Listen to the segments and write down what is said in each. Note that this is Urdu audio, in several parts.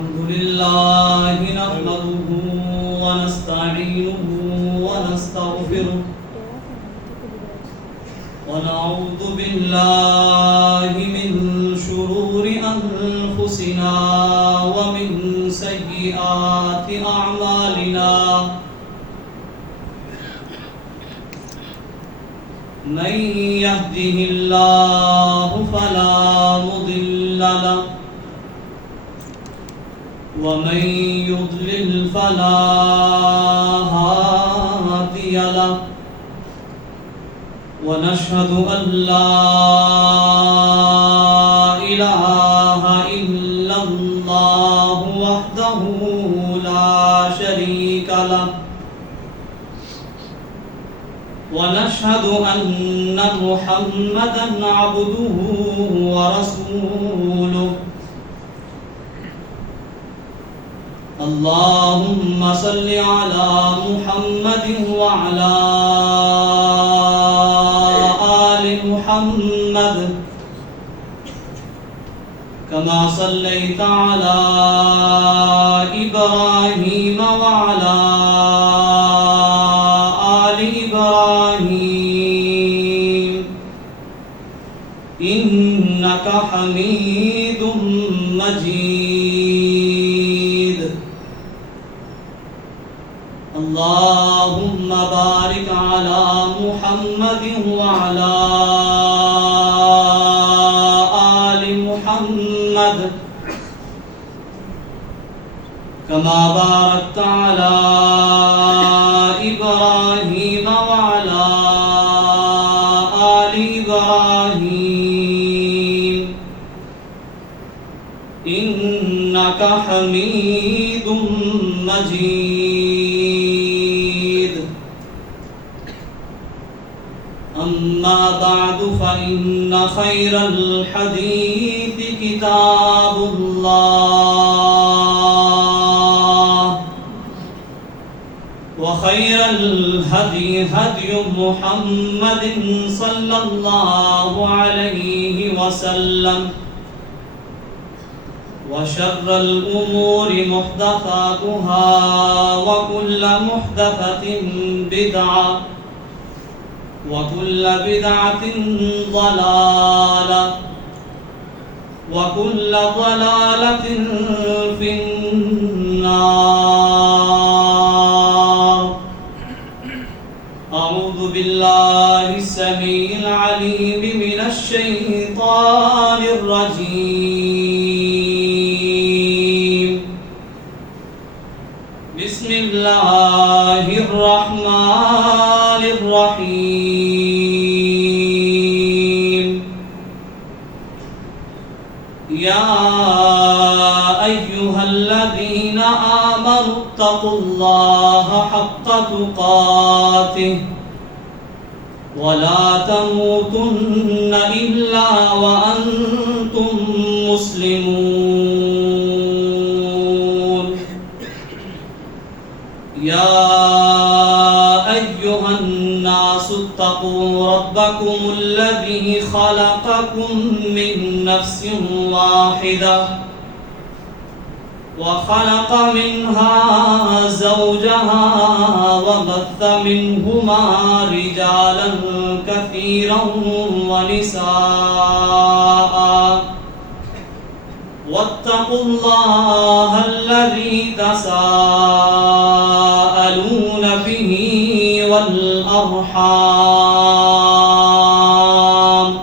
الحمد لله نحمده ونستعينه ونستغفره ونعوذ بالله من شرور أنفسنا ومن سيئات أعمالنا من يهده الله فلا مضل له ومن يضلل فلا هادي له ونشهد أن لا إله إلا الله وحده لا شريك له ونشهد أن محمدًا عبده ورسوله اللهم صل على محمد وعلى آل محمد كما صليت على إبراهيم وعلى آل إبراهيم إنك حميد مجيد اللهم بارك على محمد وعلى آل محمد كما باركت على إبراهيم وعلى آل إبراهيم إنك حميد مجيد أما بعد فإن خير الحديث كتاب الله وخير الهدي هدي محمد صلى الله عليه وسلم وشر الأمور محدثاتها وكل محدثة بدعة وكل بدعة ضلالة وكل ضلالة في النار أعوذ بالله السميع العليم من الشيطان الرجيم بسم الله الرحمن الرحيم يا أيها الذين آمنوا اتقوا الله حق تقاته ولا تموتن إلا وأنتم مسلمون يا أيها الناس اتقوا ربكم الذي خلقكم من نفس واحدة وخلق منها زوجها وبث منهما رجالا كثيرا ونساء واتقوا الله الذي تساءلون به والأرحام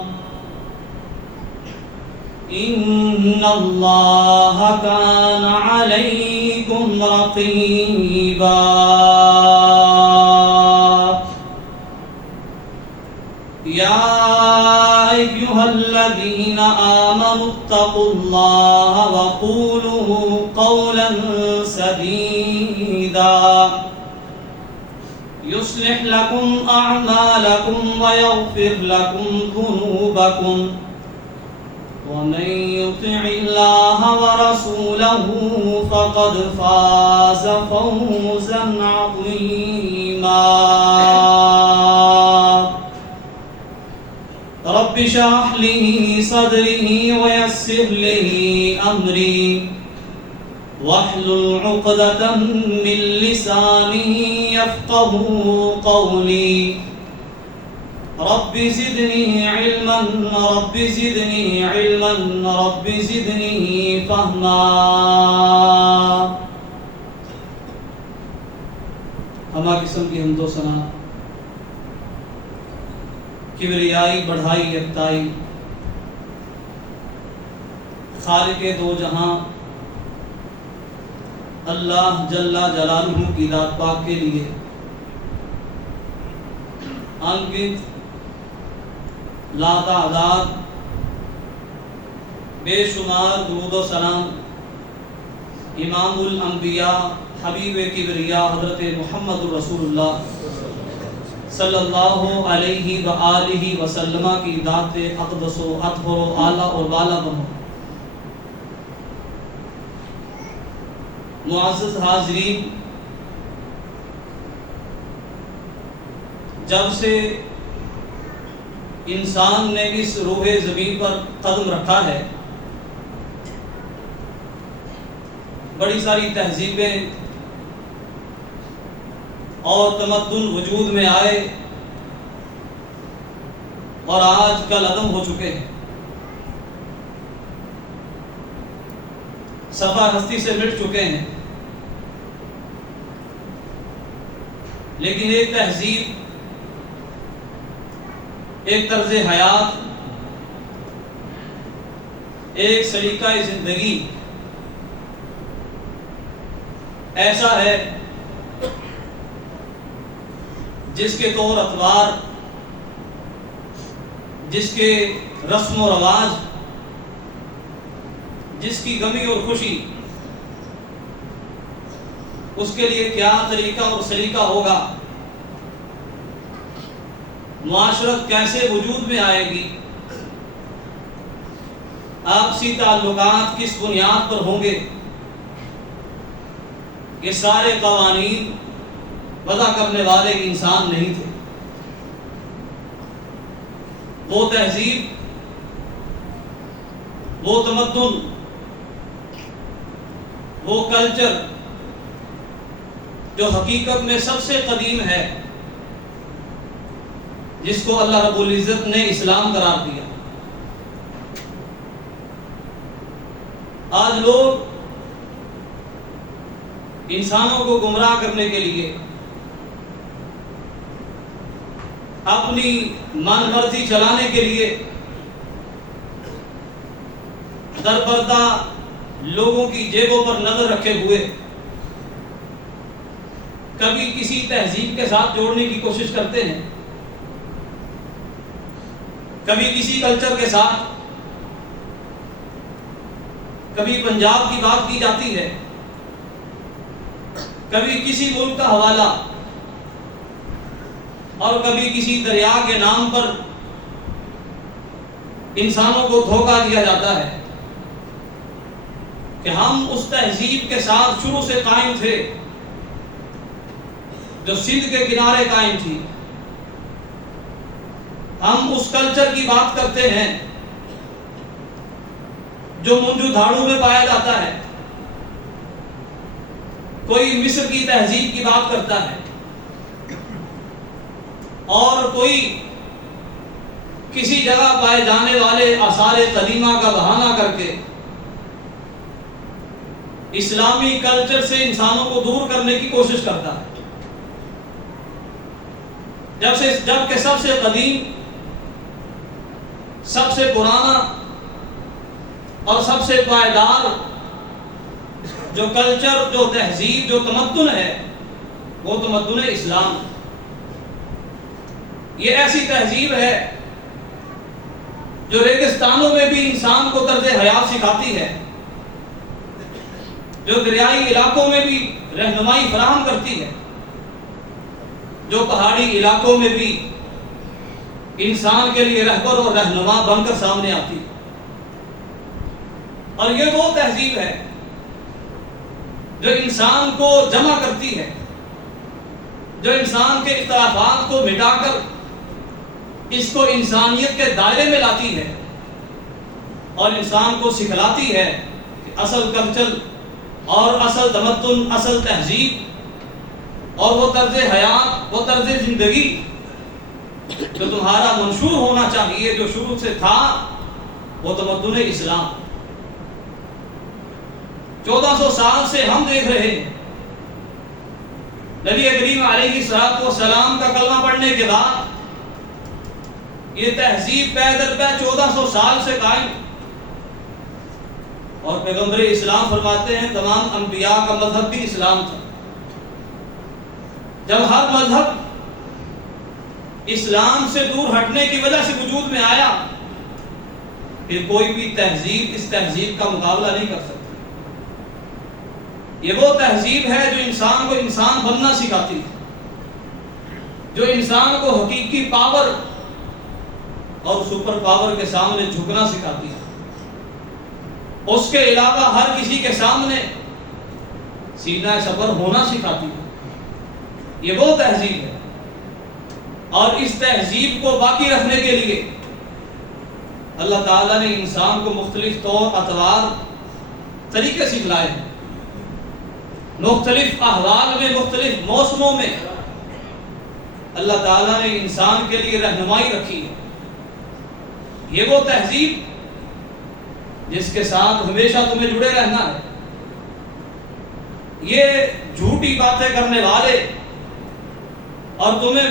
إن الله كان عليكم رقيبا يا أيها الذين آمنوا اتقوا الله وقولوا قولا سديدا يصلح لكم أعمالكم ويغفر لكم ذنوبكم ومن يطع الله ورسوله فقد فاز فوزا عظيما رب اشرح لي صدري ويسر لي أمري واحلل عقدة من لساني يفقهوا قولي رب زدني علما رب زدني علما رب زدني فهما۔ ہما قسم کی حمد و ثنا، کبریائی، بڑھائی، یکتائی خالق دو جہاں اللہ جل جلالہ کی ذات پاک کے لیے انگنت لا تعداد بے شمار درود و سلام امام الانبیاء حبیب کبریا حضرت محمد رسول اللہ صلی اللہ علیہ وآلہ وسلم کی ذات اقدس و اطہر و اعلیٰ اور بالا بنو۔ معزز حاضرین، جب سے انسان نے اس روح زمین پر قدم رکھا ہے، بڑی ساری تہذیبیں اور تمدن وجود میں آئے اور آج کل عدم ہو چکے ہیں، صفحہ ہستی سے مٹ چکے ہیں، لیکن ایک تہذیب، ایک طرز حیات، ایک سلیقہ زندگی ایسا ہے جس کے طور اطوار، جس کے رسم و رواج، جس کی غمی اور خوشی، اس کے لیے کیا طریقہ اور سلیقہ ہوگا، معاشرت کیسے وجود میں آئے گی، آپسی تعلقات کس بنیاد پر ہوں گے، یہ سارے قوانین وضع کرنے والے انسان نہیں تھے۔ وہ تہذیب، وہ تمدن، وہ کلچر جو حقیقت میں سب سے قدیم ہے، جس کو اللہ رب العزت نے اسلام قرار دیا، آج لوگ انسانوں کو گمراہ کرنے کے لیے، اپنی من مرضی چلانے کے لیے دربردہ لوگوں کی جیبوں پر نظر رکھے ہوئے کبھی کسی تہذیب کے ساتھ جوڑنے کی کوشش کرتے ہیں، کبھی کسی کلچر کے ساتھ، کبھی پنجاب کی بات کی جاتی ہے، کبھی کسی ملک کا حوالہ، اور کبھی کسی دریا کے نام پر انسانوں کو دھوکہ دیا جاتا ہے کہ ہم اس تہذیب کے ساتھ شروع سے قائم تھے جو سندھ کے کنارے قائم تھی، ہم اس کلچر کی بات کرتے ہیں جو منجو دھاڑوں میں پایا جاتا ہے، کوئی مصر کی تہذیب کی بات کرتا ہے اور کوئی کسی جگہ پائے جانے والے آثار قدیمہ کا بہانہ کر کے اسلامی کلچر سے انسانوں کو دور کرنے کی کوشش کرتا ہے، جبکہ سب سے قدیم، سب سے پرانا اور سب سے پائیدار جو کلچر، جو تہذیب، جو تمدن ہے، وہ تمدن اسلام۔ یہ ایسی تہذیب ہے جو ریگستانوں میں بھی انسان کو طرز حیات سکھاتی ہے، جو دریائی علاقوں میں بھی رہنمائی فراہم کرتی ہے، جو پہاڑی علاقوں میں بھی انسان کے لیے رہبر اور رہنما بن کر سامنے آتی ہے۔ اور یہ وہ تہذیب ہے جو انسان کو جمع کرتی ہے، جو انسان کے اختلافات کو مٹا کر اس کو انسانیت کے دائرے میں لاتی ہے اور انسان کو سکھلاتی ہے کہ اصل کلچر اور اصل تمدن، اصل تہذیب اور وہ طرز حیات، وہ طرز زندگی جو تمہارا منشور ہونا چاہیے، جو شروع سے تھا، وہ تمدن اسلام۔ 1400 سال سے ہم دیکھ رہے ہیں نبی کریم علیہ السلام کا کلمہ پڑھنے کے بعد یہ تہذیب پے در پے 1400 سال سے قائم، اور پیغمبر اسلام فرماتے ہیں تمام انبیاء کا مذہب بھی اسلام تھا۔ جب ہر مذہب اسلام سے دور ہٹنے کی وجہ سے وجود میں آیا، پھر کوئی بھی تہذیب اس تہذیب کا مقابلہ نہیں کر سکتی۔ یہ وہ تہذیب ہے جو انسان کو انسان بننا سکھاتی ہے، جو انسان کو حقیقی پاور اور سپر پاور کے سامنے جھکنا سکھاتی ہے، اس کے علاوہ ہر کسی کے سامنے سینہ صبر ہونا سکھاتی ہے۔ یہ وہ تہذیب ہے، اور اس تہذیب کو باقی رکھنے کے لیے اللہ تعالیٰ نے انسان کو مختلف طور اطوار طریقے سکھلائے ہیں۔ مختلف احوال میں، مختلف موسموں میں اللہ تعالیٰ نے انسان کے لیے رہنمائی رکھی ہے۔ یہ وہ تہذیب جس کے ساتھ ہمیشہ تمہیں جڑے رہنا ہے۔ یہ جھوٹی باتیں کرنے والے اور تمہیں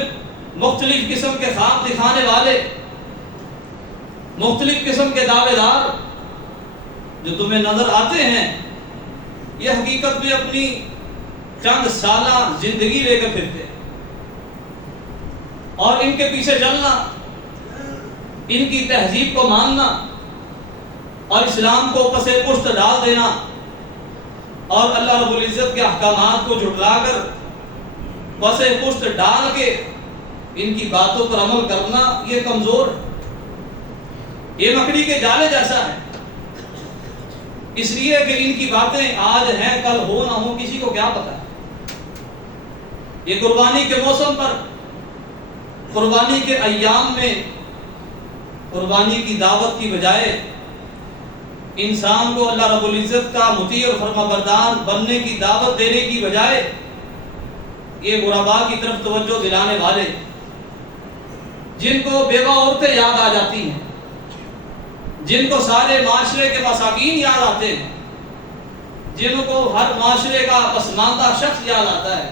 مختلف قسم کے خواب دکھانے والے، مختلف قسم کے دعوے دار جو تمہیں نظر آتے ہیں، یہ حقیقت میں اپنی چند سالہ زندگی لے کر پھرتے ہیں، اور ان کے پیچھے چلنا، ان کی تہذیب کو ماننا اور اسلام کو پس پشت ڈال دینا اور اللہ رب العزت کے احکامات کو جھٹلا کر پس پشت ڈال کے ان کی باتوں پر عمل کرنا، یہ کمزور ہے۔ یہ مکڑی کے جالے جیسا ہے، اس لیے کہ ان کی باتیں آج ہیں، کل ہو نہ ہو، کسی کو کیا پتا ہے۔ یہ قربانی کے موسم پر، قربانی کے ایام میں قربانی کی دعوت کی بجائے انسان کو اللہ رب العزت کا مطیع اور فرما بردار بننے کی دعوت دینے کی بجائے یہ غرباء کی طرف توجہ دلانے والے، جن کو بیوہ عورتیں یاد آ جاتی ہیں، جن کو سارے معاشرے کے مساکین یاد آتے ہیں، جن کو ہر معاشرے کا پسماندہ شخص یاد آتا ہے،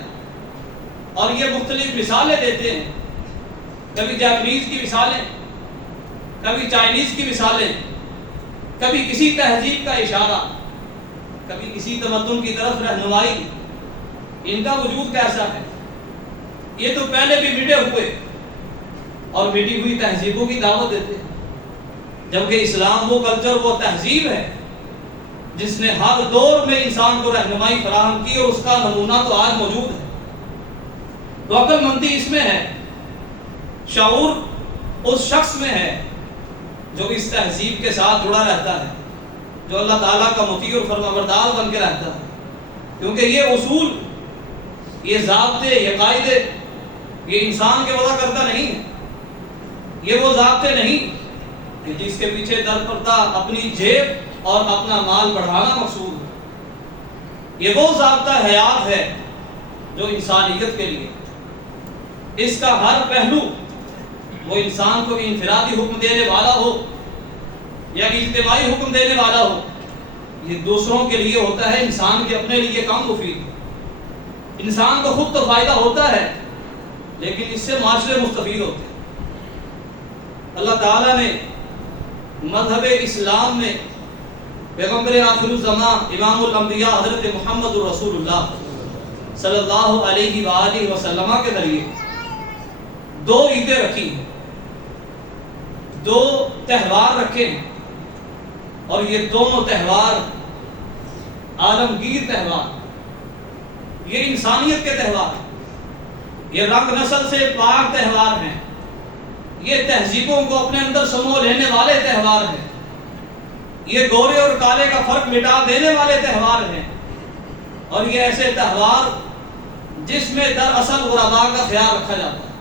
اور یہ مختلف مثالیں دیتے ہیں، کبھی جاپنیز کی مثالیں، کبھی چائنیز کی مثالیں، کبھی کسی تہذیب کا اشارہ، کبھی کسی تمدن کی طرف رہنمائی۔ ان کا وجود کیسا ہے؟ یہ تو پہلے بھی مٹے ہوئے اور مٹی ہوئی تہذیبوں کی دعوت دیتے ہیں، جبکہ اسلام وہ کلچر، وہ تہذیب ہے جس نے ہر دور میں انسان کو رہنمائی فراہم کی، اور اس کا نمونہ تو آج موجود ہے۔ تو عقل مندی اس میں ہے، شعور اس شخص میں ہے جو اس تہذیب کے ساتھ جڑا رہتا ہے، جو اللہ تعالیٰ کا مطیع اور فرمانبردار بن کے رہتا ہے، کیونکہ یہ اصول، یہ ضابطے، یہ قاعدے، یہ انسان کے وضع کرتا نہیں ہے۔ یہ وہ ضابطے نہیں کہ جس کے پیچھے در پردہ اپنی جیب اور اپنا مال بڑھانا مقصود ہے۔ یہ وہ ضابطہ حیات ہے جو انسانیت کے لیے، اس کا ہر پہلو، وہ انسان کو انفرادی حکم دینے والا ہو یا اجتماعی حکم دینے والا ہو، یہ دوسروں کے لیے ہوتا ہے، انسان کے اپنے لیے کم مفید۔ انسان کو خود تو فائدہ ہوتا ہے، لیکن اس سے معاشرے مستفید ہوتے ہیں۔ اللہ تعالیٰ نے مذہب اسلام میں پیغمبر آخر الزمان امام الانبیاء حضرت محمد رسول اللہ صلی اللہ علیہ وآلہ وسلم کے ذریعے دو عیدیں رکھی ہیں، دو تہوار رکھے ہیں، اور یہ دونوں تہوار عالمگیر تہوار، یہ انسانیت کے تہوار ہیں، یہ رنگ نسل سے پاک تہوار ہیں، یہ تہذیبوں کو اپنے اندر سمو لینے والے تہوار ہیں، یہ گورے اور کالے کا فرق مٹا دینے والے تہوار ہیں، اور یہ ایسے تہوار جس میں دراصل غرباء کا خیال رکھا جاتا ہے،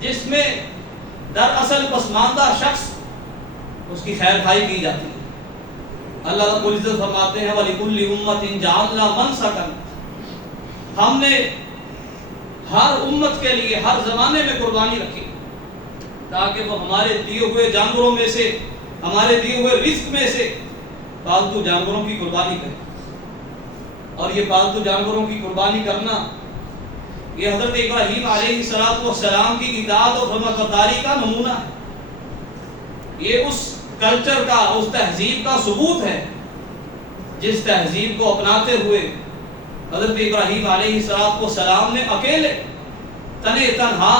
جس میں دراصل پسماندہ شخص اس کی خیر خواہی کی جاتی ہے۔ اللہ رب العزت فرماتے ہیں وَلِكُلِّ أُمَّةٍ جَعَلْنَا مَنْسَكًا، ہم نے ہر امت کے لیے ہر زمانے میں قربانی رکھی تاکہ وہ ہمارے دیے ہوئے جانوروں میں سے، ہمارے دیے ہوئے رزق میں سے پالتو جانوروں کی قربانی کریں۔ اور یہ پالتو جانوروں کی قربانی کرنا یہ حضرت ابراہیم علیہ السلام کی اطاعت اور فرمانبرداری کا نمونہ ہے۔ یہ اس کلچر کا، اس تہذیب کا ثبوت ہے جس تہذیب کو اپناتے ہوئے حضرت ابراہیم علیہ السلام نے اکیلے تنے تنہا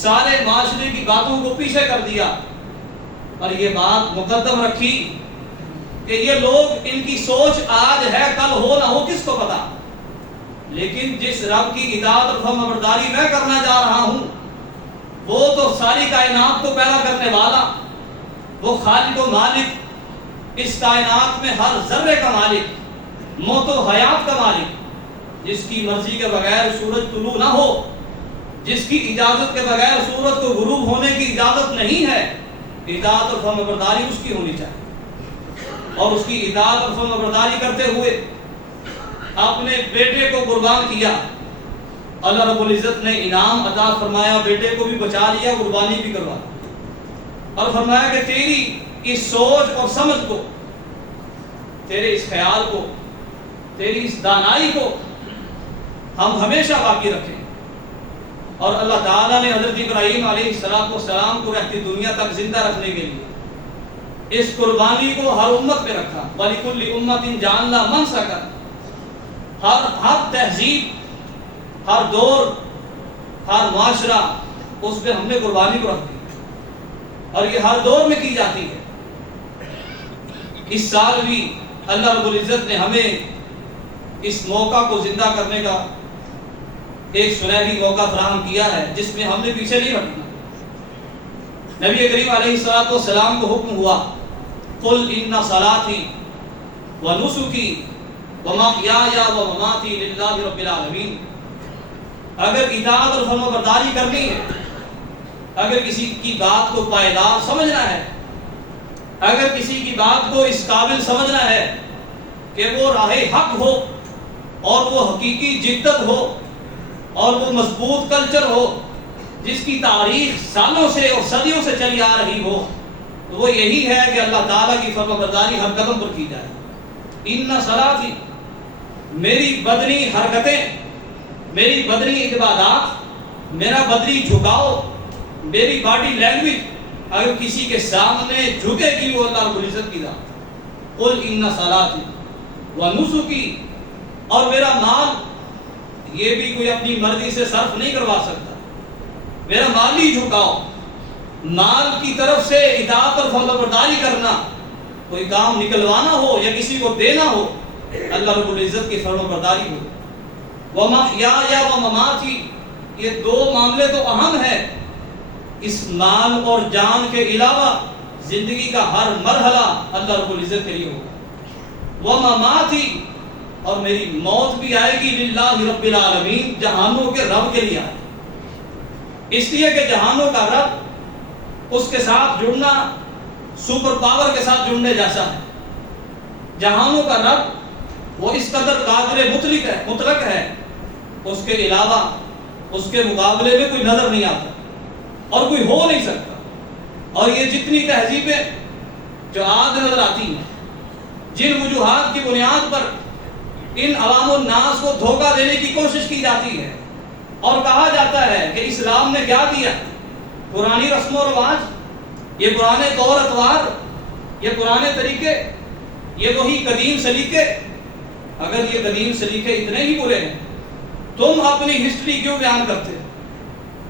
سارے معاشرے کی باتوں کو پیچھے کر دیا اور یہ بات مقدم رکھی کہ یہ لوگ، ان کی سوچ آج ہے کل ہو نہ ہو کس کو پتا، لیکن جس رب کی اطاعت اور فرمانبرداری میں کرنا جا رہا ہوں وہ تو ساری کائنات کو پیدا کرنے والا، وہ خالق و مالک، اس کائنات میں ہر ذرے کا مالک، موت و حیات کا مالک، جس کی مرضی کے بغیر سورج طلوع نہ ہو، جس کی اجازت کے بغیر سورج کو غروب ہونے کی اجازت نہیں ہے۔ اطاعت اور فرمانبرداری اس کی ہونی چاہیے، اور اس کی اطاعت اور فرمانبرداری کرتے ہوئے اپنے بیٹے کو قربان کیا۔ اللہ رب العزت نے انعام عطا فرمایا، بیٹے کو بھی بچا لیا، قربانی بھی کروا، اور فرمایا کہ تیری اس سوچ اور سمجھ کو، تیرے اس خیال کو، تیری اس دانائی کو ہم ہمیشہ باقی رکھیں۔ اور اللہ تعالیٰ نے حضرت ابراہیم علیہ السلام کو رہتی دنیا تک زندہ رکھنے کے لیے اس قربانی کو ہر امت پہ رکھا۔ وَلِكُلِّ أُمَّةٍ جَعَلْنَا مَنْسَكًا، ہر تہذیب، ہر دور، ہر معاشرہ، اس پہ ہم نے قربانی کو رکھ دی، اور یہ ہر دور میں کی جاتی ہے۔ اس سال بھی اللہ رب العزت نے ہمیں اس موقع کو زندہ کرنے کا ایک سنہری موقع فراہم کیا ہے جس میں ہم نے پیچھے نہیں ہٹنا۔ نبی کریم علیہ السلام کو حکم ہوا قُلْ إِنَّ صَلَاتِي وَنُسُكِي وَمَحْيَايَ وَمَمَاتِي لِلَّهِ رَبِّ الْعَالَمِينَ، اگر اطاعت اور فرمانبرداری کرنی ہے، اگر کسی کی بات کو پائیدار سمجھنا ہے، اگر کسی کی بات کو اس قابل سمجھنا ہے کہ وہ راہ حق ہو اور وہ حقیقی جدت ہو اور وہ مضبوط کلچر ہو جس کی تاریخ سالوں سے اور صدیوں سے چلی آ رہی ہو، تو وہ یہی ہے کہ اللہ تعالیٰ کی فرمانبرداری ہر قدم پر کی جائے۔ ان صلاتی، میری بدنی حرکتیں، میری بدنی عبادات، میرا بدنی جھکاؤ، میری باڈی لینگویج اگر کسی کے سامنے جھکے گی وہ اللہ رب العزت کی ذات۔ قل ان صلاتی ونسکی، اور میرا مال، یہ بھی کوئی اپنی مرضی سے صرف نہیں کروا سکتا، میرا مالی جھکاؤ، مال کی طرف سے اطاعت اور فرمانبرداری کرنا، کوئی کام نکلوانا ہو یا کسی کو دینا ہو، اللہ رب العزت کی فرمانبرداری ہو۔ وَمَحْيَايَ وَمَمَاتِي، یہ دو معاملے تو اہم ہیں، اس مال اور جان کے علاوہ زندگی کا ہر مرحلہ اللہ رب العزت کے لیے ہوگا۔ وَمَمَاتِي، اور میری موت بھی آئے گی للہ رب العالمین، جہانوں کے رب کے لیے آئے گی، اس لیے کہ جہانوں کا رب، اس کے ساتھ جڑنا سپر پاور کے ساتھ جڑنے جیسا ہے۔ جہانوں کا رب وہ اس قدر قادر مطلق ہے، اس کے علاوہ اس کے مقابلے میں کوئی نظر نہیں آتا اور کوئی ہو نہیں سکتا۔ اور یہ جتنی تہذیبیں جو آج نظر آتی ہیں، جن وجوہات کی بنیاد پر ان عوام الناس کو دھوکہ دینے کی کوشش کی جاتی ہے اور کہا جاتا ہے کہ اسلام نے کیا دیا، پرانی رسم و رواج، یہ پرانے طور اطوار، یہ پرانے طریقے، یہ وہی قدیم سلیقے۔ اگر یہ قدیم سلیقے اتنے ہی برے ہیں، تم اپنی ہسٹری کیوں بیان کرتے،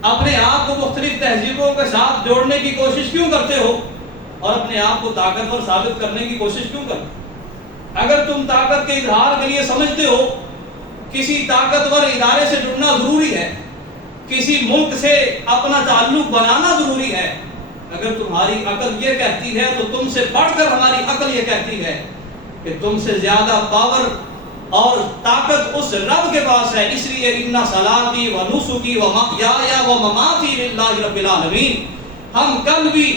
اپنے آپ کو مختلف تہذیبوں کے ساتھ جوڑنے کی کوشش کیوں کرتے ہو اور اپنے آپ کو طاقتور ثابت کرنے کی کوشش کیوں کرتے؟ اگر تم طاقت کے اظہار کے لیے سمجھتے ہو کسی طاقتور ادارے سے جڑنا ضروری ہے، کسی ملک سے اپنا تعلق بنانا ضروری ہے، اگر تمہاری عقل یہ کہتی ہے تو تم سے بڑھ کر ہماری عقل یہ کہتی ہے کہ تم سے زیادہ پاور اور طاقت اس رب کے پاس ہے۔ اس لیے ان صلاتی و نسکی و محیای و مماتی للہ رب العالمین، ہم کل بھی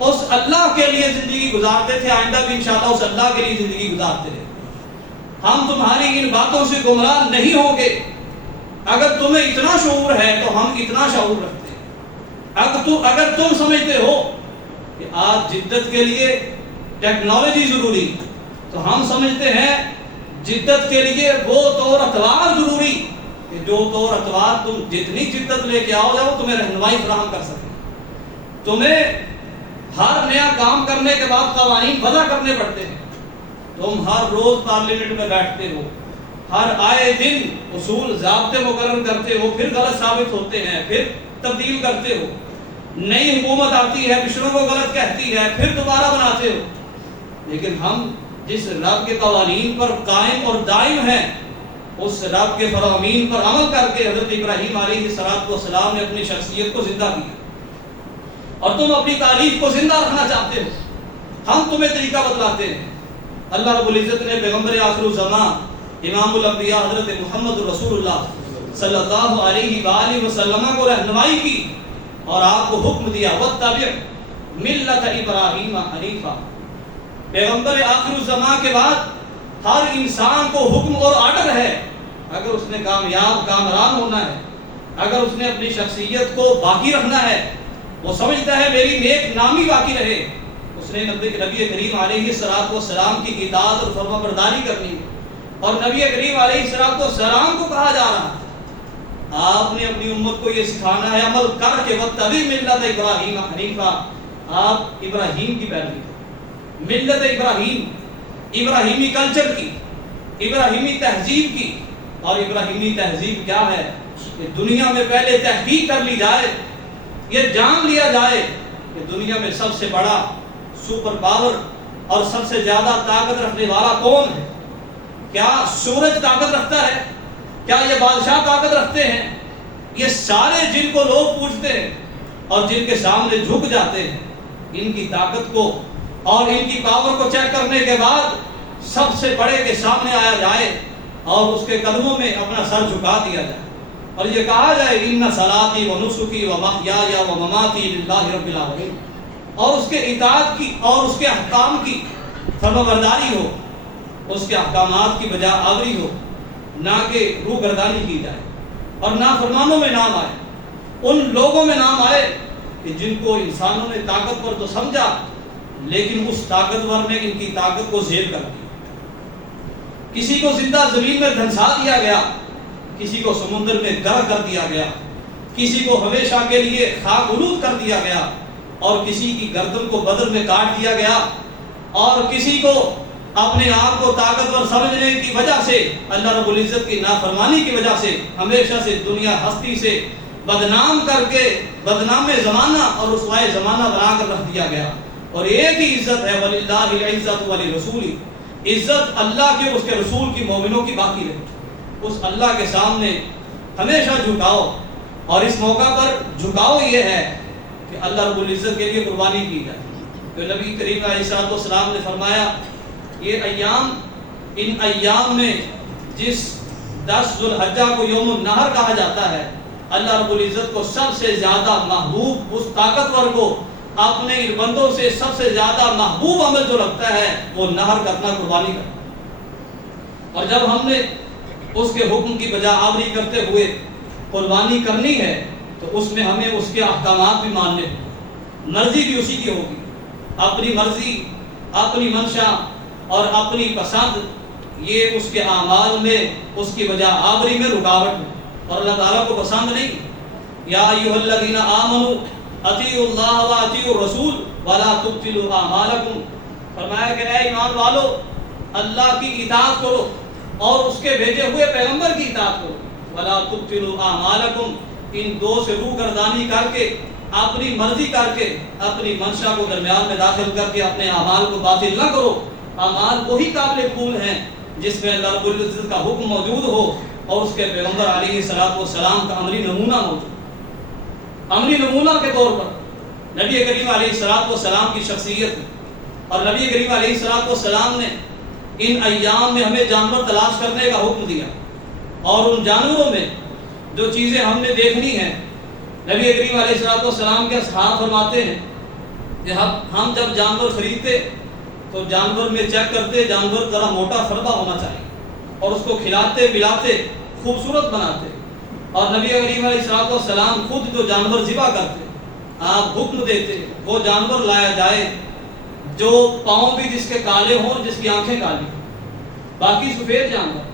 اس اللہ کے لیے زندگی گزارتے تھے، آئندہ بھی انشاءاللہ اس اللہ کے لیے زندگی گزارتے رہے۔ ہم تمہاری ان باتوں سے گمراہ نہیں ہوں گے۔ اگر تمہیں اتنا شعور ہے تو ہم اتنا شعور رکھتے ہیں۔ اگر تم سمجھتے ہو کہ آج جدت کے لیے ٹیکنالوجی ضروری، تو ہم سمجھتے ہیں جدت کے لیے وہ طور اتوار ضروری کہ جو طور اتوار تم جتنی جدت لے کے آؤ جاؤ تمہیں رہنمائی فراہم کر سکے۔ تمہیں ہر نیا کام کرنے کے بعد قوانین وضع کرنے پڑتے ہیں۔ تم ہر روز پارلیمنٹ میں بیٹھتے ہو، ہر آئے دن اصول ضابطے مقرر کرتے ہو، پھر غلط ثابت ہوتے ہیں، پھر تبدیل کرتے ہو۔ نئی حکومت آتی ہے، پچھلوں کو غلط کہتی ہے، پھر دوبارہ بناتے ہو۔ لیکن ہم جس رب کے قوانین پر قائم اور دائم ہیں، اس رب کے فرامین پر عمل کر کے حضرت ابراہیم علیہ السلام نے اپنی شخصیت کو زندہ کیا، اور تم اپنی تعریف کو زندہ رکھنا چاہتے ہو۔ ہم تمہیں طریقہ بتلاتے ہیں۔ اللہ رب العزت نے پیغمبر آخر الزمان امام الانبیاء حضرت محمد رسول اللہ صلی اللہ علیہ وآلہ وسلم کو رہنمائی کی اور آپ کو حکم دیا وَاتَّبِعْ مِلَّةَ ابراہیم حنیفا۔ پیغمبر آخر الزمان کے بعد ہر انسان کو حکم اور آرڈر ہے، اگر اس نے کامران ہونا ہے، اگر اس نے اپنی شخصیت کو باقی رکھنا ہے، وہ سمجھتا ہے میری نیک نامی باقی رہے، اس نے نبی کریم علیہ السلام کی اطاعت اور فرما برداری کرنی ہے۔ اور نبی کریم علیہ السلام کو کہا جا رہا ہے آپ نے اپنی امت کو یہ سکھانا ہے عمل کر کے وَاتَّبِعْ مِلَّةَ ابراہیم حنیفا، آپ ابراہیم کی پیروی کریں۔ ملت ابراہیم، ابراہیمی کلچر کی، ابراہیمی تہذیب کی۔ اور ابراہیمی تہذیب کیا ہے کہ دنیا میں پہلے تحقیق کر لی جائے، یہ جان لیا جائے کہ دنیا میں سب سے بڑا سپر پاور اور سب سے زیادہ طاقت رکھنے والا کون ہے۔ کیا سورج طاقت رکھتا ہے؟ کیا یہ بادشاہ طاقت رکھتے ہیں؟ یہ سارے جن کو لوگ پوچھتے ہیں اور جن کے سامنے جھک جاتے ہیں، ان کی طاقت کو اور ان کی پاور کو چیک کرنے کے بعد سب سے بڑے کے سامنے آیا جائے اور اس کے قدموں میں اپنا سر جھکا دیا جائے اور یہ کہا جائے ان صلاتی و نسکی و محیای و مماتی للہ رب العالمین، اور اس کے اطاعت کی اور اس کے احکام کی فرمانبرداری ہو، اس کے احکامات کی بجا آوری ہو، نہ کہ روح گردانی کی جائے اور نہ فرمانوں میں نام آئے، ان لوگوں میں نام آئے کہ جن کو انسانوں نے طاقتور تو سمجھا لیکن اس طاقتور نے ان کی طاقت کو زیر کر دیا۔ کسی کو زندہ زمین میں دھنسا دیا گیا، کسی کو سمندر میں غرق کر دیا گیا، کسی کو ہمیشہ کے لیے خاک آلود کر دیا گیا، اور کسی کی گردن کو بدر میں کاٹ دیا گیا، اور کسی کو اپنے آپ کو طاقتور سمجھنے کی وجہ سے اللہ رب العزت کی نافرمانی کی وجہ سے ہمیشہ سے دنیا ہستی سے بدنام کر کے بدنام زمانہ اور رسوائے زمانہ بنا کر رکھ دیا گیا۔ اور ایک ہی عزت ہے وَلِلَّهِ الْعِزَّةُ وَلِرَسُولِهِ، عزت اللہ کے اس کے رسول کی مومنوں کی باقی رہے۔ اس اللہ کے سامنے ہمیشہ جھکاؤ، اور اس موقع پر جھکاؤ یہ ہے کہ اللہ رب العزت کے لیے قربانی کی جائے۔ تو نبی کریم علیہ السلام نے فرمایا یہ ایام، ان ایام میں جس 10 ذو الحجہ کو یوم النحر کہا جاتا ہے، اللہ رب العزت کو سب سے زیادہ محبوب، اس طاقتور کو اپنے بندوں سے سب سے زیادہ محبوب عمل جو لگتا ہے وہ نحر کرنا، قربانی کرنا۔ اور جب ہم نے اس کے حکم کی بجا آوری کرتے ہوئے قربانی کرنی ہے تو اس میں ہمیں اس کے احکامات بھی ماننے ہوں، مرضی بھی اسی کی ہوگی۔ اپنی مرضی، اپنی منشا اور اپنی پسند یہ اس کے اعمال میں، اس کی بجا آوری میں رکاوٹ ہے اور اللہ تعالیٰ کو پسند نہیں۔ یا ایھا الذین آمنوا اطیعوا اللہ واطیعوا الرسول ولا تبطلوا اعمالکم، فرمایا کہ اے ایمان والو اللہ کی اطاعت کرو اور اس کے بھیجے ہوئے پیغمبر کی اطاعت کرو، ولا تبطلوا اعمالکم، ان دو سے روح گردانی کر کے، اپنی مرضی کر کے، اپنی منشا کو درمیان میں داخل کر کے اپنے اعمال کو باطل نہ کرو۔ اعمال وہی قابل قبول ہیں جس میں اللہ رب العزت کا حکم موجود ہو اور اس کے پیغمبر علیہ السلام کا عملی نمونہ موجود۔ عملی نمونہ کے طور پر نبی کریم علیہ السلام کی شخصیت، اور نبی کریم علیہ السلام نے ان ایام میں ہمیں جانور تلاش کرنے کا حکم دیا، اور ان جانوروں میں جو چیزیں ہم نے دیکھنی ہیں، نبی کریم علیہ السلام کے اصحاب فرماتے ہیں کہ ہم جب جانور خریدتے تو جانور میں چیک کرتے جانور ذرا موٹا فربا ہونا چاہیے، اور اس کو کھلاتے پلاتے خوبصورت بناتے، اور نبی کریم علیہ السلام خود جو جانور ذبح کرتے آپ حکم دیتے وہ جانور لایا جائے جو پاؤں بھی جس کے کالے ہوں، جس کی آنکھیں کالی، باقی سفید جانور،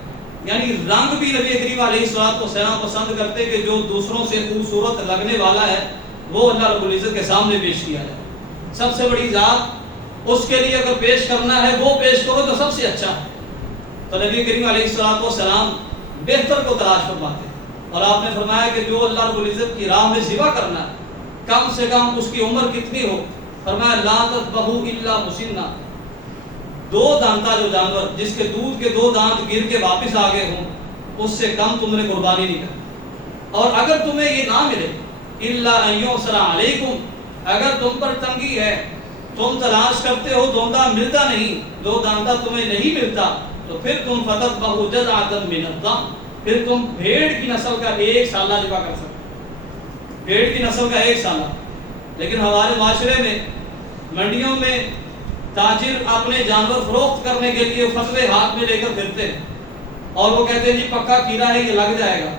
یعنی رنگ بھی نبی کریم علیہ السلام پسند کرتے کہ جو دوسروں سے خوبصورت لگنے والا ہے وہ اللہ رب العزت کے سامنے پیش کیا جائے۔ سب سے بڑی ذات اس کے لیے اگر پیش کرنا ہے وہ پیش کرو تو سب سے اچھا ہے، تو نبی کریم علیہ السلام بہتر کو تلاش فرماتے ہیں، اور آپ نے فرمایا کہ جو اللہ رب العزت کی راہ میں ذبح کرنا ہے کم سے کم اس کی عمر کتنی ہو؟ فرمایا لا تذبحوا الا مسنہ، دو دانتا جو جانور جس کے دودھ کے دو دانت گر کے واپس آ گئے ہوں، اس سے کم تم نے قربانی نہیں کرنی۔ اور اگر تمہیں یہ نہ ملے الا ان یعصر علیکم، اگر تم پر تنگی ہے، تم تلاش کرتے ہو دوندا ملتا نہیں، دو دانتا تمہیں نہیں ملتا، تو پھر تم فتذبحوا جذعۃ من الضأن، پھر تم بھیڑ کی نسل کا ایک سالہ ذبح کر سکتے، بھیڑ کی نسل کا ایک سالہ۔ لیکن ہمارے معاشرے میں منڈیوں میں تاجر اپنے جانور فروخت کرنے کے لیے فتوے ہاتھ میں لے کر پھرتے ہیں، اور وہ کہتے ہیں جی پکا کیڑا ہے یہ لگ جائے گا۔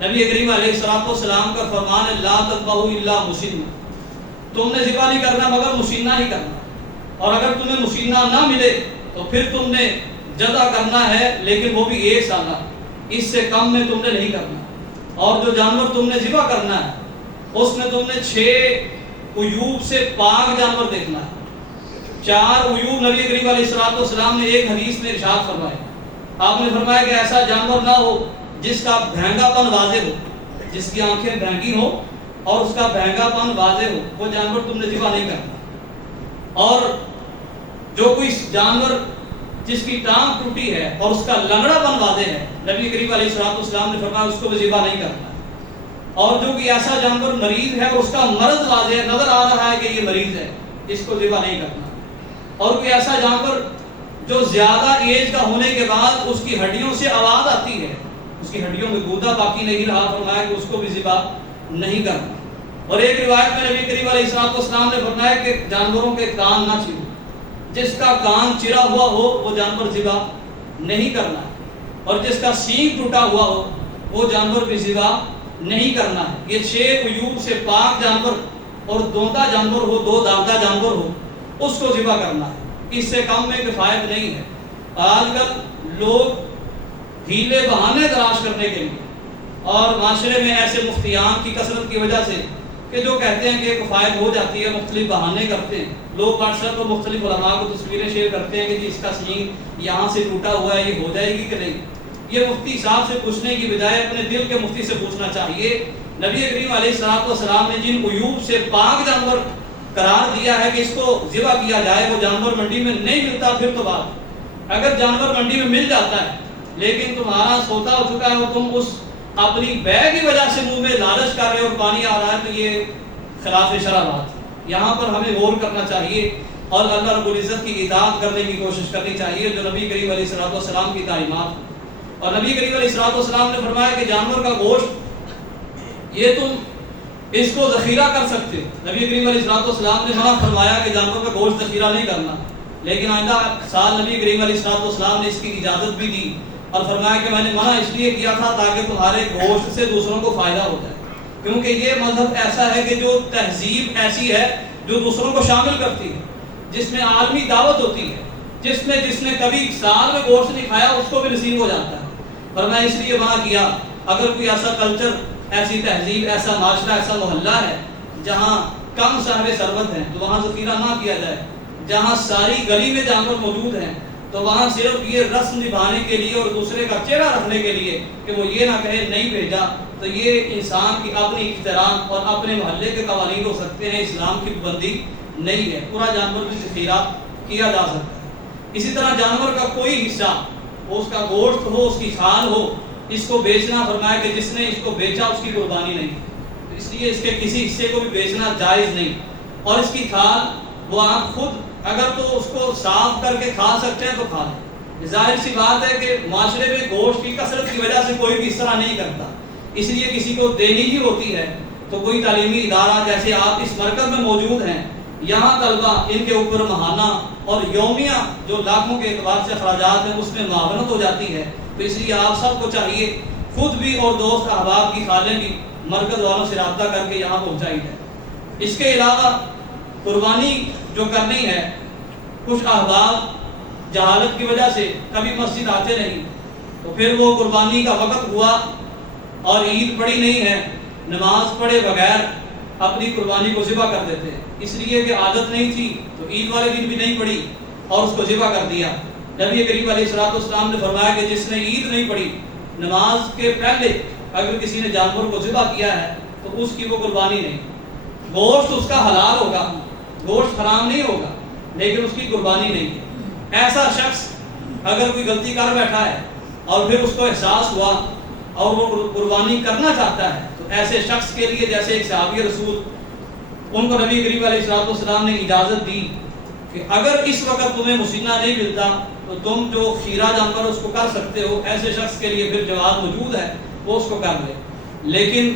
نبی کریم علیہ السلام کا فرمان ہے لا تذبحوا الا مسنہ، تم نے ذبح نہیں کرنا مگر مسنہ ہی کرنا، اور اگر تمہیں مسنہ نہ ملے تو پھر تم نے جذع کرنا ہے، لیکن وہ بھی ایک سالہ، اس سے کم میں تم نے نہیں کرنا۔ اور جو جانور تم نے ذبح کرنا ہے اس میں تم نے 6 عیوب سے پاک جانور دیکھنا ہے۔ 4 عیوب نبی کریم علیہ السلام نے ایک حدیث میں ارشاد فرمائے، آپ نے فرمایا کہ ایسا جانور نہ ہو جس کا بھینگا پن واضح ہو، جس کی آنکھیں بھینگی ہو اور اس کا بھینگا پن واضح ہو، وہ جانور تم نے ذبح نہیں کرنا۔ اور جو کوئی جانور جس کی ٹانگ ٹوٹی ہے اور اس کا لنگڑا پن واضح ہے، نبی کریم علیہ السلام نے فرمایا اس کو بھی ذبح نہیں کرنا۔ اور جو کوئی ایسا جانور مریض ہے اور اس کا مرض واضح ہے، نظر آ رہا ہے کہ یہ مریض ہے، اس کو ذبح نہیں کرنا۔ اور کوئی ایسا جانور جو زیادہ ایج کا ہونے کے بعد اس کی ہڈیوں سے آواز آتی ہے، اس کی ہڈیوں میں گودا باقی نہیں رہا، فرمایا کہ اس کو بھی ذبح نہیں کرنا۔ اور ایک روایت میں نبی کریم علیہ السلام نے فرمایا کہ جانوروں کے کان نہ چرو، جس کا کان چرا ہوا ہو وہ جانور ذبح نہیں کرنا ہے، اور جس کا سینگ ٹوٹا ہوا ہو وہ جانور بھی ذبح نہیں کرنا ہے۔ یہ 6 عیوب سے پاک جانور اور دوندا جانور ہو، دو دانتا جانور ہو، اس کو ذبح کرنا ہے، اس سے کم میں کفایت نہیں ہے۔ آج کل لوگ ہیلے بہانے تلاش کرنے کے لیے اور معاشرے میں ایسے مفتیان کی کثرت کی وجہ سے کہ جو کہتے ہیں کہ کفایت ہو جاتی ہے، مختلف بہانے کرتے ہیں، لوگ واٹس ایپ پر مختلف علماء کو تصویریں شیئر کرتے ہیں کہ جی اس کا سینگ یہاں سے ٹوٹا ہوا ہے، یہ ہو جائے گی کہ نہیں۔ یہ مفتی صاحب سے پوچھنے کی بجائے اپنے دل کے مفتی سے پوچھنا چاہیے۔ نبی کریم علیہ السلام نے جن عیوب سے پاک جانور قرار دیا ہے کہ اس کو ذبح کیا جائے، وہ جانور منڈی میں نہیں ملتا، پھر تو بات، اگر جانور منڈی میں مل جاتا ہے لیکن تمہارا سوتا ہو چکا ہے اور تم اس اپنی بے کی وجہ سے منہ میں لالچ کر رہے ہو اور پانی آ رہا ہے، تو یہ خلاف شرع بات ہے۔ یہاں پر ہمیں غور کرنا چاہیے اور اللہ رب العزت کی اطاعت کرنے کی کوشش کرنی چاہیے جو نبی کریم علیہ السلام کی تعلیمات۔ اور نبی کریم علیہ السلام نے فرمایا کہ جانور کا گوشت یہ تم اس کو ذخیرہ کر سکتے ہو۔ نبی کریم علیہ السلام نے منع فرمایا کہ جانور کا گوشت ذخیرہ نہیں کرنا، لیکن آئندہ سال نبی کریم علیہ السلام نے اس کی اجازت بھی دی اور فرمایا کہ میں نے منع اس لیے کیا تھا تاکہ تمہارے گوشت سے دوسروں کو فائدہ ہو جائے، کیونکہ یہ مذہب ایسا ہے کہ جو تہذیب ایسی ہے جو دوسروں کو شامل کرتی ہے، جس میں عالمی دعوت ہوتی ہے، جس نے کبھی سال میں گوشت نہیں کھایا اس کو بھی نصیب ہو جاتا ہے۔ فرمایا اس لیے منع کیا، اگر کوئی ایسا کلچر، ایسی تہذیب، ایسا معاشرہ، ایسا محلہ ہے جہاں کم صاحب ثروت ہیں تو وہاں ذخیرہ نہ کیا جائے، جہاں ساری گلی میں جانور موجود ہیں تو وہاں صرف یہ رسم نبھانے کے لیے اور دوسرے کا چہرہ رکھنے کے لیے کہ وہ یہ نہ کہے نہیں بھیجا، تو یہ انسان کی اپنی احترام اور اپنے محلے کے قوانین ہو سکتے ہیں، اسلام کی پابندی نہیں ہے۔ پورا جانور بھی ذخیرہ کیا جا سکتا ہے۔ اسی طرح جانور کا کوئی حصہ، وہ اس کا گوشت ہو، اس کی کھال ہو، اس کو بیچنا، فرمایا کہ جس نے اس کو بیچا اس کی قربانی نہیں، تو اس لیے اس کے کسی حصے کو بھی بیچنا جائز نہیں۔ اور اس کی کھال وہ آپ خود اگر تو اس کو صاف کر کے کھا سکتے ہیں تو کھا لیں۔ ظاہر سی بات ہے کہ معاشرے میں گوشت کی کثرت کی وجہ سے کوئی بھی اس طرح نہیں کرتا، اس لیے کسی کو دینی ہی ہوتی ہے تو کوئی تعلیمی ادارہ جیسے آپ اس مرکز میں موجود ہیں یہاں طلبہ ان کے اوپر ماہانہ اور یومیہ جو لاکھوں کے اعتبار سے اخراجات ہیں اس میں معاونت ہو جاتی ہے. تو اس لیے آپ سب کو چاہیے خود بھی اور دوست احباب کی خالیں بھی مرکز والوں سے رابطہ کر کے یہاں پہنچائی ہے. اس کے علاوہ قربانی جو کرنی ہے، کچھ احباب جہالت کی وجہ سے کبھی مسجد آتے نہیں، تو پھر وہ قربانی کا وقت ہوا اور عید پڑی نہیں ہے، نماز پڑھے بغیر اپنی قربانی کو ذبح کر دیتے ہیں. اس لیے کہ عادت نہیں تھی تو عید والے دن بھی نہیں پڑھی اور اس کو ذبح کر دیا. نبی کریم علیہ الصلوۃ والسلام نے فرمایا کہ جس نے عید نہیں پڑھی، نماز کے پہلے اگر کسی نے جانور کو ذبح کیا ہے تو اس کی وہ قربانی نہیں. گوشت اس کا حلال ہوگا، گوشت حرام نہیں ہوگا، لیکن اس کی قربانی نہیں ہے. ایسا شخص اگر کوئی غلطی کر بیٹھا ہے اور پھر اس کو احساس ہوا اور وہ قربانی کرنا چاہتا ہے، تو ایسے شخص کے لیے جیسے ایک صحابی رسول، ان کو نبی کریم علیہ الصلوۃ والسلام نے اجازت دی کہ اگر اس وقت تمہیں مسنہ نہیں ملتا تو تم جو خیرہ جانور اس کو کر سکتے ہو. ایسے شخص کے لیے پھر جواز موجود ہے، وہ اس کو کر لے، لیکن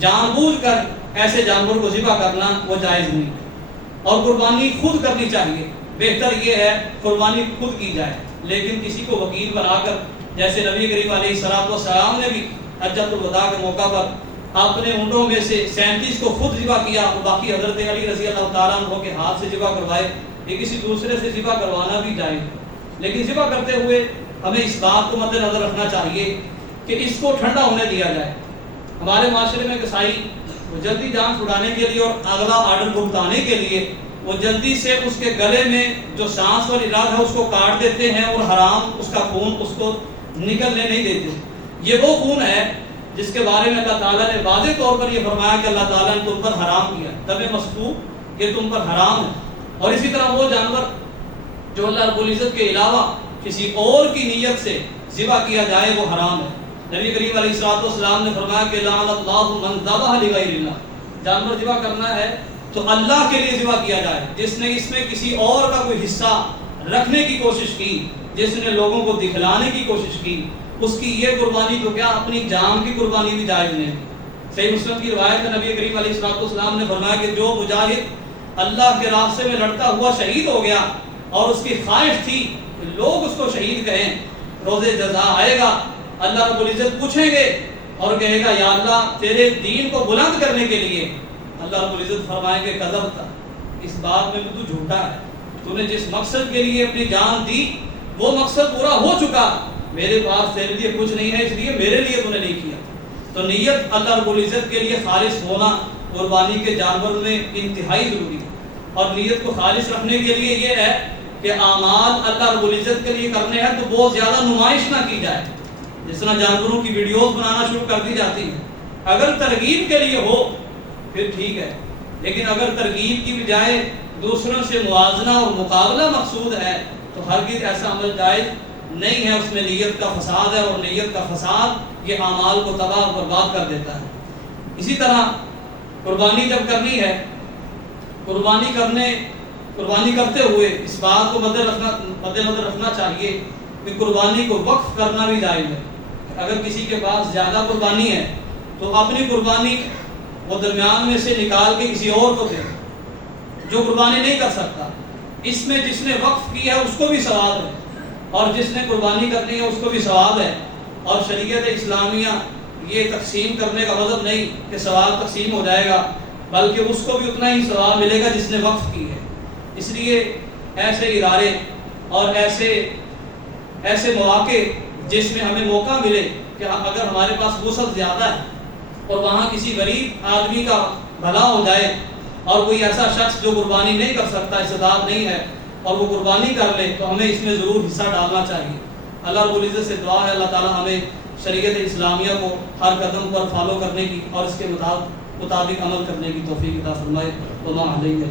جان بوجھ کر ایسے جانور کو ذبح کرنا وہ جائز نہیں. اور قربانی خود کرنی چاہیے. بہتر یہ ہے قربانی خود کی جائے، لیکن کسی کو وکیل بنا کر، جیسے نبی کریم علیہ الصلوۃ والسلام نے بھی حجۃ الوداع کے موقع پر اپنے اونٹوں میں سے 37 کو خود ذبح کیا اور باقی حضرت علی رضی اللہ تعالیٰ عنہ کے ہاتھ سے ذبح کروائے. یہ کسی دوسرے سے ذبح کروانا بھی جائز ہے، لیکن ذبح کرتے ہوئے ہمیں اس بات کو مد نظر رکھنا چاہیے کہ اس کو ٹھنڈا ہونے دیا جائے. ہمارے معاشرے میں کسائی وہ جلدی جان چھڑانے کے لیے اور اگلا آرڈر بھگتانے کے لیے وہ جلدی سے اس کے گلے میں جو سانس والی رگ ہے اس کو کاٹ دیتے ہیں اور حرام اس کا خون اس کو نکلنے نہیں دیتے. یہ وہ خون ہے جس کے بارے میں اللہ تعالیٰ نے واضح طور پر یہ فرمایا کہ اللہ تعالیٰ نے تم پر حرام کیا، دم مسفوح یہ تم پر حرام ہے. اور اسی طرح وہ جانور جو اللہ رب العزت کے علاوہ کسی اور کی نیت سے ذبح کیا جائے وہ حرام ہے. نبی کریم علیہ الصلوۃ والسلام نے فرمایا کہ لعن اللہ من ذبح لغیر اللہ، جانور ذبح کرنا ہے تو اللہ کے لیے ذبح کیا جائے. جس نے اس میں کسی اور کا کوئی حصہ رکھنے کی کوشش کی، جس نے لوگوں کو دکھلانے کی کوشش کی، اس کی یہ قربانی تو کیا اپنی جان کی قربانی بھی جائز نہیں. صحیح مسلم کی روایت ہے، نبی کریم علیہ الصلوۃ والسلام نے فرمایا کہ جو مجاہد اللہ کے راستے میں لڑتا ہوا شہید ہو گیا اور اس کی خواہش تھی کہ لوگ اس کو شہید کہیں، روز جزا آئے گا، اللہ رب العزت پوچھیں گے اور کہے گا یا اللہ تیرے دین کو بلند کرنے کے لیے، اللہ رب العزت فرمائیں گے کذبت، اس بات میں تو جھوٹا ہے، تو نے جس مقصد کے لیے اپنی جان دی وہ مقصد پورا ہو چکا، میرے پاس تیرے لیے کچھ نہیں ہے، اس لیے میرے لیے تو نے نہیں کیا. تو نیت اللہ رب العزت کے لیے خالص ہونا قربانی کے جانور میں انتہائی ضروری ہے. اور نیت کو خالص رکھنے کے لیے یہ ہے کہ اعمال اللہ رب العزت کے لیے کرنے ہیں تو بہت زیادہ نمائش نہ کی جائے. جس طرح جانوروں کی ویڈیوز بنانا شروع کر دی جاتی ہیں، اگر ترغیب کے لیے ہو پھر ٹھیک ہے، لیکن اگر ترغیب کی بجائے دوسروں سے موازنہ اور مقابلہ مقصود ہے تو ہرگز ایسا عمل جائز نہیں ہے. اس میں نیت کا فساد ہے اور نیت کا فساد یہ اعمال کو تباہ و برباد کر دیتا ہے. اسی طرح قربانی جب کرنی ہے، قربانی کرتے ہوئے اس بات کو مد نظر رکھنا چاہیے کہ قربانی کو وقف کرنا بھی جائز ہے. اگر کسی کے پاس زیادہ قربانی ہے تو اپنی قربانی وہ درمیان میں سے نکال کے کسی اور کو دے جو قربانی نہیں کر سکتا. اس میں جس نے وقف کی ہے اس کو بھی ثواب ہے اور جس نے قربانی کرنی ہے اس کو بھی ثواب ہے. اور شریعت اسلامیہ یہ تقسیم کرنے کا مطلب نہیں کہ ثواب تقسیم ہو جائے گا، بلکہ اس کو بھی اتنا ہی ثواب ملے گا جس نے وقف کی ہے. اس لیے ایسے ادارے اور ایسے مواقع جس میں ہمیں موقع ملے کہ اگر ہمارے پاس وسعت زیادہ ہے اور وہاں کسی غریب آدمی کا بھلا ہو جائے اور کوئی ایسا شخص جو قربانی نہیں کر سکتا، استطاعت نہیں ہے، اور وہ قربانی کر لے تو ہمیں اس میں ضرور حصہ ڈالنا چاہیے. اللہ رب العزت سے دعا ہے اللہ تعالیٰ ہمیں شریعت اسلامیہ کو ہر قدم پر فالو کرنے کی اور اس کے مطابق عمل کرنے کی توفیق عطا فرمائے. وما علیہ